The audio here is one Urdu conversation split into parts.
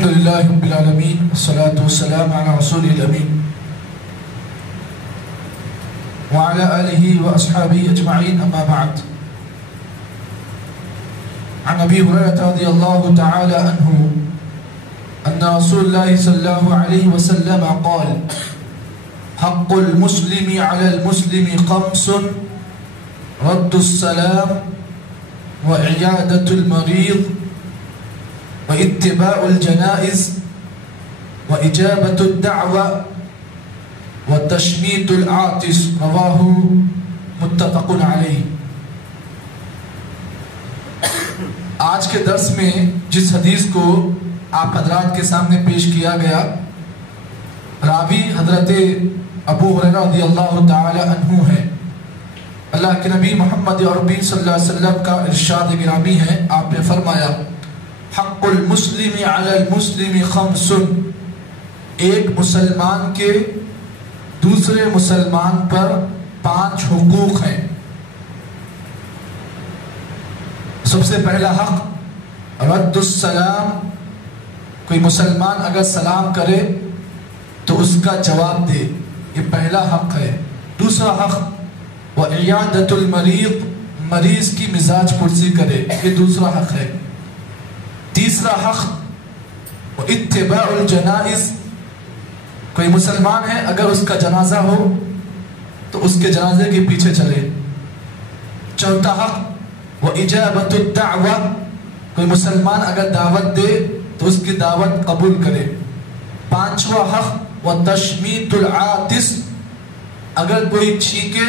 الحمدللہ رب العالمین والصلاة والسلام علی رسول الامین وعلى آلہ واصحابہ اجمعین اما بعد عن ابی ہریرہ رضی اللہ تعالی عنہ ان رسول اللہ صلی اللہ علیہ وسلم قال حق المسلم على المسلم خمس رد السلام وعیادة المریض واتباع الجنائز وإجابة الدعوة وتشميت العاطس رواہ متفق علیہ۔ آج کے درس میں جس حدیث کو آپ حضرات کے سامنے پیش کیا گیا، راوی حضرت ابو ہریرہ رضی اللہ تعالی عنہ ہے۔ اللہ کے نبی محمد عربی صلی اللہ علیہ وسلم کا ارشاد گرامی ہے، آپ نے فرمایا حق المسلم علی المسلم خمس، ایک مسلمان کے دوسرے مسلمان پر 5 حقوق ہیں۔ سب سے پہلا حق رد السلام، کوئی مسلمان اگر سلام کرے تو اس کا جواب دے، یہ پہلا حق ہے۔ دوسرا حق وعیادۃ المریض، مریض کی مزاج پرسی کرے، یہ دوسرا حق ہے۔ تیسرا حق اتباع الجنائز، کوئی مسلمان ہے اگر اس کا جنازہ ہو تو اس کے جنازے کے پیچھے چلے۔ چوتھا حق اجابت الدعوہ، کوئی مسلمان اگر دعوت دے تو اس کی دعوت قبول کرے۔ پانچواں حق تشمیت العاطس، اگر کوئی چھینکے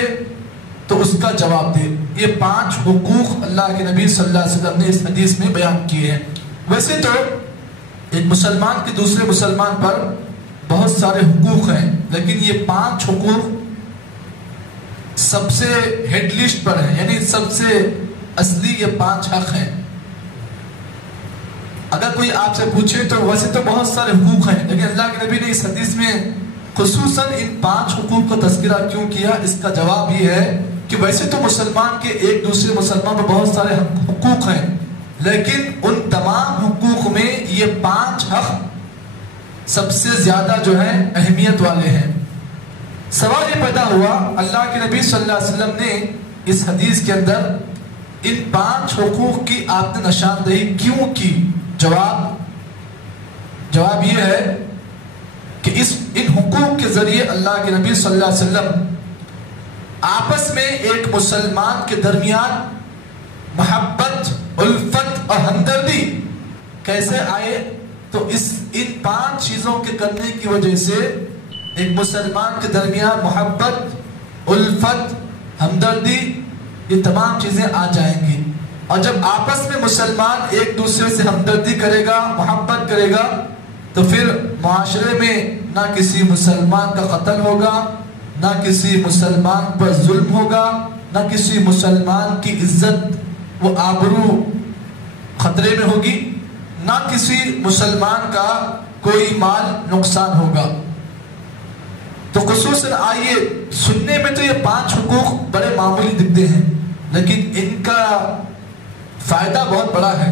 تو اس کا جواب دے۔ یہ 5 حقوق اللہ کے نبی صلی اللہ علیہ وسلم نے اس حدیث میں بیان کیے ہیں۔ ویسے تو ایک مسلمان کے دوسرے مسلمان پر بہت سارے حقوق ہیں، لیکن یہ 5 حقوق سب سے ہیڈ لسٹ پر ہیں، یعنی سب سے اصلی یہ 5 حق ہیں۔ اگر کوئی آپ سے پوچھے تو ویسے تو بہت سارے حقوق ہیں، لیکن اللہ کے نبی نے اس حدیث میں خصوصاً ان 5 حقوق کا تذکرہ کیوں کیا؟ اس کا جواب یہ ہے کہ ویسے تو مسلمان کے ایک دوسرے مسلمان پر بہت سارے حقوق ہیں، لیکن ان تمام حقوق میں یہ 5 حق سب سے زیادہ جو ہے اہمیت والے ہیں۔ سوال یہ پیدا ہوا، اللہ کے نبی صلی اللہ علیہ وسلم نے اس حدیث کے اندر ان 5 حقوق کی آپ نے نشاندہی کیوں کی؟ جواب یہ ہے کہ ان حقوق کے ذریعے اللہ کے نبی صلی اللہ علیہ وسلم آپس میں ایک مسلمان کے درمیان محبت، الفت اور ہمدردی کیسے آئے، تو ان 5 چیزوں کے کرنے کی وجہ سے ایک مسلمان کے درمیان محبت، الفت، ہمدردی، یہ تمام چیزیں آ جائیں گی۔ اور جب آپس میں مسلمان ایک دوسرے سے ہمدردی کرے گا، محبت کرے گا، تو پھر معاشرے میں نہ کسی مسلمان کا قتل ہوگا، نہ کسی مسلمان پر ظلم ہوگا، نہ کسی مسلمان کی عزت و آبرو خطرے میں ہوگی، نہ کسی مسلمان کا کوئی مال نقصان ہوگا۔ تو خصوصاً آئیے، سننے میں تو یہ 5 حقوق بڑے معمولی دکھتے ہیں، لیکن ان کا فائدہ بہت بڑا ہے۔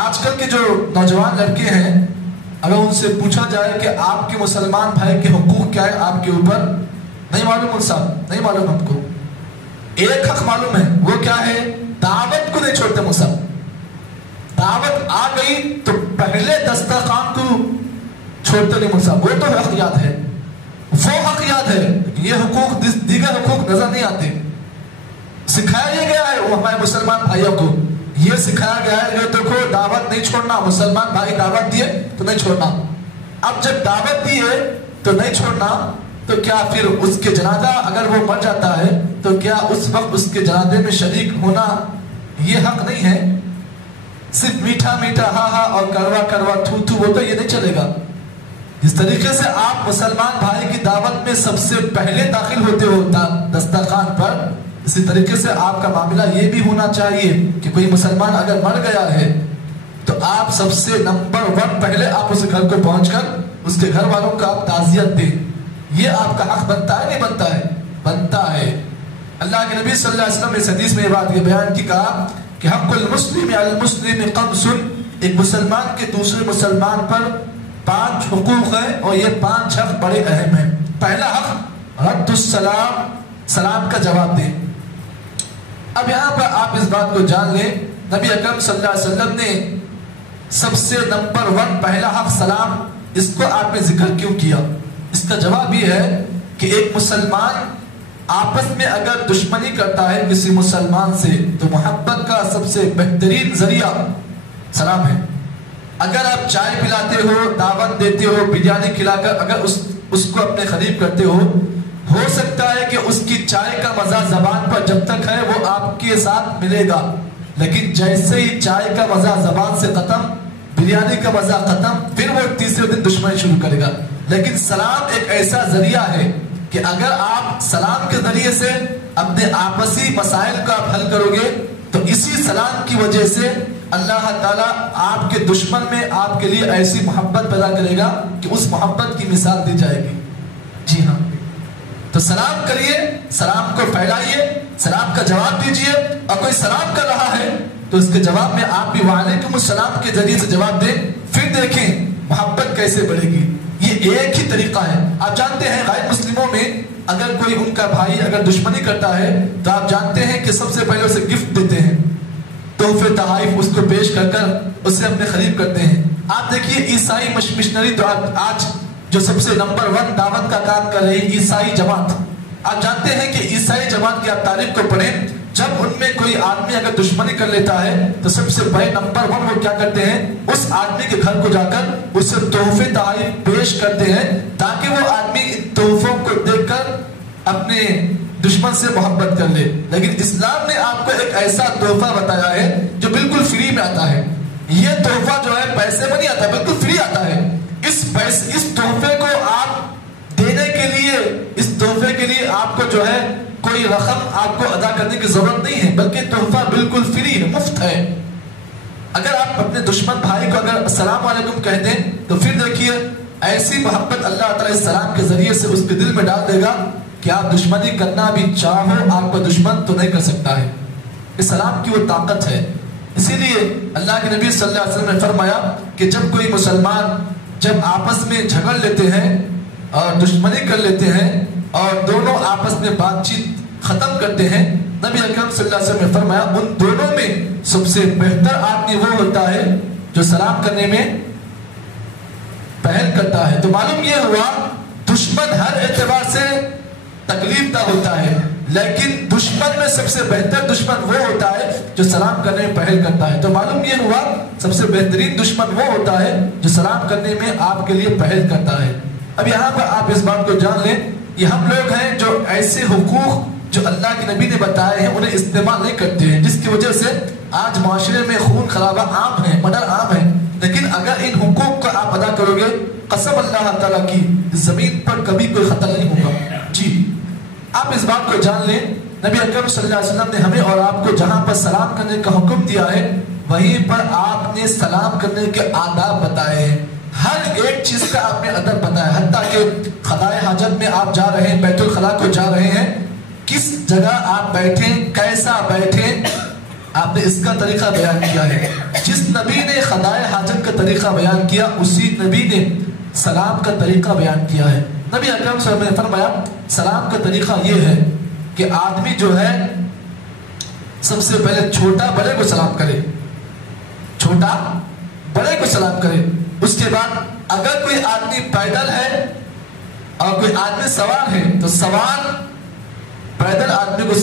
آج کل کے جو نوجوان لڑکے ہیں، اگر ان سے پوچھا جائے کہ آپ کے مسلمان بھائی کے حقوق کیا ہے آپ کے اوپر، نہیں معلوم ان صاحب، نہیں معلوم ہم کو۔ ایک حق معلوم ہے، وہ کیا ہے؟ دعوت کو نہیں چھوڑتے مصعب۔ دعوت آ گئی تو پہلے دسترخوان کو چھوڑتے نہیں مصعب، وہ تو حق یاد ہے، وہ حق یاد ہے، یہ حقوق، دیگر حقوق نظر نہیں آتے۔ سکھایا گیا ہے وہ ہمارے مسلمان بھائیوں کو، یہ سکھایا گیا ہے کہ دیکھو دعوت نہیں چھوڑنا، مسلمان بھائی دعوت دیے تو نہیں چھوڑنا۔ اب جب دعوت دی ہے تو نہیں چھوڑنا، تو کیا پھر اس کے جنازہ اگر وہ مر جاتا ہے تو کیا اس وقت اس کے جنازے میں شریک ہونا یہ حق نہیں ہے؟ صرف میٹھا میٹھا ہاں ہاں اور کروا کروا تھو تھو وہ تو یہ نہیں چلے گا۔ جس طریقے سے آپ مسلمان بھائی کی دعوت میں سب سے پہلے داخل ہوتے ہو دسترخوان پر، اسی طریقے سے آپ کا معاملہ یہ بھی ہونا چاہیے کہ کوئی مسلمان اگر مر گیا ہے تو آپ سب سے نمبر 1 پہلے آپ اس گھر کو پہنچ کر اس کے گھر والوں کا آپ تعزیت دیں۔ یہ آپ کا حق بنتا ہے نہیں بنتا ہے؟ بنتا ہے۔ اللہ کے نبی صلی اللہ علیہ وسلم نے اس حدیث میں یہ بات یہ بیان کی، کہا کہ حق المسلم علی المسلم خمس، ایک مسلمان کے دوسرے مسلمان پر 5 حقوق ہیں اور یہ 5 حق بڑے اہم ہیں۔ پہلا حق رد السلام، سلام کا جواب دیں۔ اب یہاں پر آپ اس بات کو جان لیں، نبی اکرم صلی اللہ علیہ وسلم نے سب سے نمبر 1 پہلا حق سلام، اس کو آپ نے ذکر کیوں کیا؟ اس کا جواب یہ ہے کہ ایک مسلمان آپس میں اگر دشمنی کرتا ہے کسی مسلمان سے تو محبت کا سب سے بہترین ذریعہ سلام ہے۔ اگر آپ چائے پلاتے ہو، دعوت دیتے ہو، بریانی کھلا کر اگر اس کو اپنے قریب کرتے ہو سکتا ہے کہ اس کی چائے کا مزہ زبان پر جب تک ہے وہ آپ کے ساتھ ملے گا، لیکن جیسے ہی چائے کا مزہ زبان سے ختم، بریانی کا مزہ ختم، پھر وہ تیسرے دن دشمنی شروع کرے گا۔ لیکن سلام ایک ایسا ذریعہ ہے کہ اگر آپ سلام کے ذریعے سے اپنے آپسی مسائل کو آپ حل کرو گے تو اسی سلام کی وجہ سے اللہ تعالیٰ آپ کے دشمن میں آپ کے لیے ایسی محبت پیدا کرے گا کہ اس محبت کی مثال دی جائے گی۔ جی ہاں، تو سلام کریے، سلام کو پھیلائیے، سلام کا جواب دیجئے، اور کوئی سلام کر رہا ہے تو اس کے جواب میں آپ بھی وعلیکم السلام کے ذریعے سے جواب دیں، پھر دیکھیں محبت کیسے بڑھے گی۔ یہ ایک ہی طریقہ ہے۔ آپ جانتے ہیں غیر مسلموں میں اگر کوئی ان کا بھائی اگر دشمنی کرتا ہے تو آپ جانتے ہیں کہ سب سے پہلے اسے گفٹ دیتے ہیں، تحفے تحائف اس کو پیش کر اسے اپنے قریب کرتے ہیں۔ آپ دیکھیے عیسائی مشنری تو آج جو سب سے نمبر 1 دعوت کا کام کر رہی عیسائی جماعت، آپ جانتے ہیں کہ عیسائی جماعت کی آپ تاریخ کو پڑھیں، جب ان میں کوئی آدمی اگر دشمنی کر لیتا ہے تو سب سے بڑے نمبر 1 وہ کیا کرتے ہیں، اس آدمی کے گھر کو جا کر اسے تحفے تحائف پیش کرتے ہیں تاکہ وہ آدمی ان تحفوں کو دیکھ کر اپنے دشمن سے محبت کر لے۔ لیکن اسلام نے آپ کو ایک ایسا تحفہ بتایا ہے جو بالکل فری میں آتا ہے۔ یہ تحفہ جو ہے پیسے میں نہیں آتا، بالکل فری آتا ہے۔ اس تحفے کو آپ دینے کے لیے، اس تحفے کے لیے آپ کو جو ہے کوئی رقم آپ کو ادا کرنے کی ضرورت نہیں ہے، بلکہ تحفہ بالکل فری ہے، مفت ہے۔ اگر آپ اپنے دشمن بھائی کو اگر السلام علیکم کہہ دیں تو پھر دیکھیے ایسی محبت اللہ تعالیٰ اس سلام کے ذریعے سے اس کے دل میں ڈال دے گا کہ آپ دشمنی کرنا بھی چاہو آپ کو دشمن تو نہیں کر سکتا ہے۔ اس سلام کی وہ طاقت ہے۔ اسی لیے اللہ کے نبی صلی اللہ علیہ وسلم نے فرمایا کہ جب کوئی مسلمان جب آپس میں جھگڑ لیتے ہیں اور دشمنی کر لیتے ہیں اور دونوں آپس میں بات چیت ختم کرتے ہیں، نبی اکرم صلی اللہ علیہ وسلم نے فرمایا ان دونوں میں سب سے بہتر آدمی وہ ہوتا ہے جو سلام کرنے میں پہل کرتا ہے۔ تو معلوم یہ ہوا دشمن ہر اعتبار سے تکلیف دہ ہوتا ہے، لیکن دشمن میں سب سے بہتر دشمن وہ ہوتا ہے جو سلام کرنے میں پہل کرتا ہے۔ تو معلوم یہ ہوا سب سے بہترین دشمن وہ ہوتا ہے جو سلام کرنے میں آپ کے لیے پہل کرتا ہے۔ اب یہاں پر آپ اس بات کو جان لیں، یہ ہم لوگ ہیں جو ایسے حقوق جو اللہ کے نبی نے بتائے ہیں انہیں استعمال نہیں کرتے ہیں، جس کی وجہ سے آج معاشرے میں خون خرابہ عام ہے، مرڈر عام ہے۔ لیکن اگر ان حقوق کو آپ ادا کرو گے، قسم اللہ تعالیٰ کی زمین پر کبھی کوئی خطر نہیں ہوگا۔ جی آپ اس بات کو جان لیں، نبی اکرم صلی اللہ علیہ وسلم نے ہمیں اور آپ کو جہاں پر سلام کرنے کا حکم دیا ہے وہیں پر آپ نے سلام کرنے کے آداب بتائے ہیں۔ ہر ایک چیز کا آپ نے ادب بتایا، حتیٰ کہ خدائے حاجت میں آپ جا رہے ہیں، بیت الخلا کو جا رہے ہیں، کس جگہ آپ بیٹھیں، کیسا بیٹھیں، آپ نے اس کا طریقہ بیان کیا ہے۔ جس نبی نے خدائے حاجت کا طریقہ بیان کیا اسی نبی نے سلام کا طریقہ بیان کیا ہے۔ نبی اکرم صلی اللہ علیہ وسلم نے فرمایا سلام کا طریقہ یہ ہے کہ آدمی جو ہے سب سے پہلے چھوٹا بڑے کو سلام کرے، چھوٹا بڑے کو سلام کرے۔ اس کے بعد اگر کوئی آدمی پیدل ہے اور کوئی آدمی سوار ہے تو سوار پیدل آدمی کو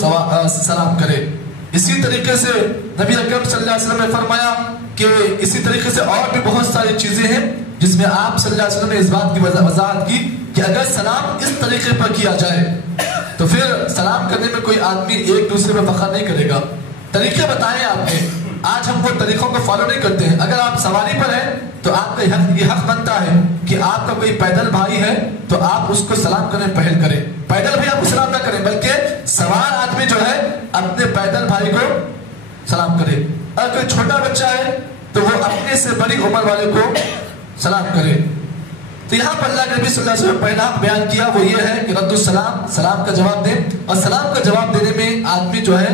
سلام کرے۔ اسی طریقے سے نبی اکرم صلی اللہ علیہ وسلم نے فرمایا کہ اسی طریقے سے اور بھی بہت ساری چیزیں ہیں جس میں آپ صلی اللہ علیہ وسلم نے اس بات کی وضاحت کی کہ اگر سلام اس طریقے پر کیا جائے تو پھر سلام کرنے میں کوئی آدمی ایک دوسرے میں فخر نہیں کرے گا۔ طریقے بتائے آپ نے، آج ہم وہ طریقوں کو فالو نہیں کرتے ہیں۔ اگر آپ سواری پر ہیں تو آپ کا یہ حق بنتا ہے کہ آپ کا کوئی پیدل بھائی ہے تو آپ اس کو سلام کرنے پہل کریں۔ پیدل بھی آپ کو سلام نہ کریں بلکہ سوار آدمی جو ہے اپنے پیدل بھائی کو سلام کرے۔ اگر کوئی چھوٹا بچہ ہے تو وہ اپنے سے بڑی عمر والے کو سلام کرے۔ تو یہاں پر اللہ کے نبی صلی اللہ علیہ وسلم پہلا بیان کیا وہ یہ ہے کہ رد السلام، سلام کا جواب دیں، اور سلام کا جواب دینے میں آدمی جو ہے